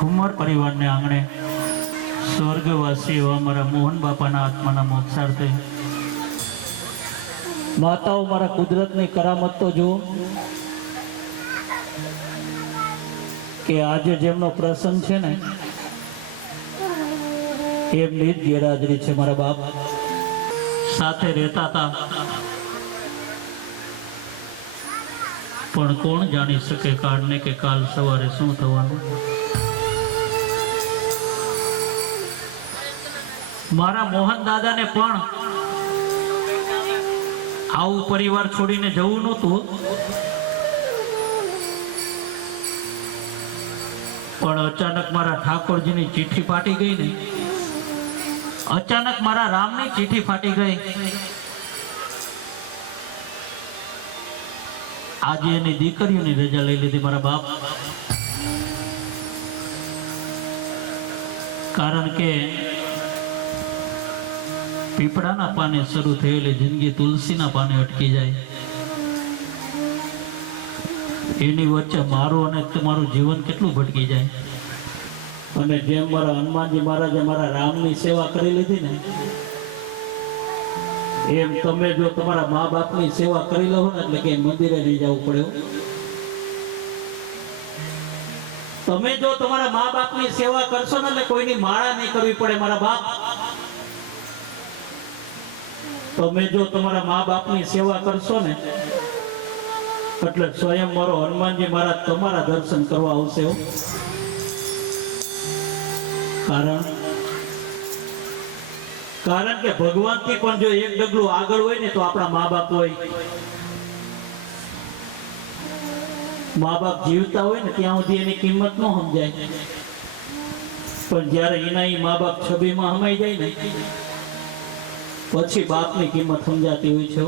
ઠુમર પરિવારને આંગણે સ્વર્ગવાસી એવા અમારા મોહન બાપાના આત્માના મોક્ષાર્થે માતાઓ મારા કુદરતની કરામત તો જુઓ કે આજે જેમનો પ્રસંગ છે ને એમની જ ગેરહાજરી છે। મારા બાપ સાથે રહેતા હતા પણ કોણ જાણી શકે કાળને કે કાલ સવારે શું થવાનું। મારા મોહન દાદાને પણ આવું પરિવાર છોડીને જવું નહોતું, પણ અચાનક મારા ઠાકોરજીની ચિઠ્ઠી ફાટી ગઈ ને, અચાનક મારા રામની ચિઠ્ઠી ફાટી ગઈ। આજે એની દીકરીઓની રજા લઈ લીધી મારા બાપ, કારણ કે પીપળાના પાને શરૂ થયેલી જિંદગી તુલસીના પાને અટકી જાય। એની વચ્ચે મારું અને તમારું જીવન કેટલું ભટકી જાય। અને જેમ મારા હનુમાનજી મહારાજે મારા રામની સેવા કરી લીધી ને, એમ તમે જો તમારા મા બાપની સેવા કરી લો ને એટલે કે મંદિરે નહીં જવું પડે। તમે જો તમારા મા બાપની સેવા કરશો ને એટલે કોઈની માળા નહીં કરવી પડે મારા બાપ। તમે જો તમારા મા બાપની સેવા કરશો ને એટલે સ્વયં મારો હનુમાનજી મહારાજ તમારા દર્શન કરવા આવશે। કારણ કે ભગવાનથી પણ જો એક ડગલું આગળ હોય ને તો આપણા મા બાપ હોય। મા બાપ જીવતા હોય ને ત્યાં સુધી એની કિંમત ન સમજાય, પણ જ્યારે એના મા બાપ છબીમાં સમાઈ જાય ને પછી બાપની કિંમત સમજાતી હોય છે।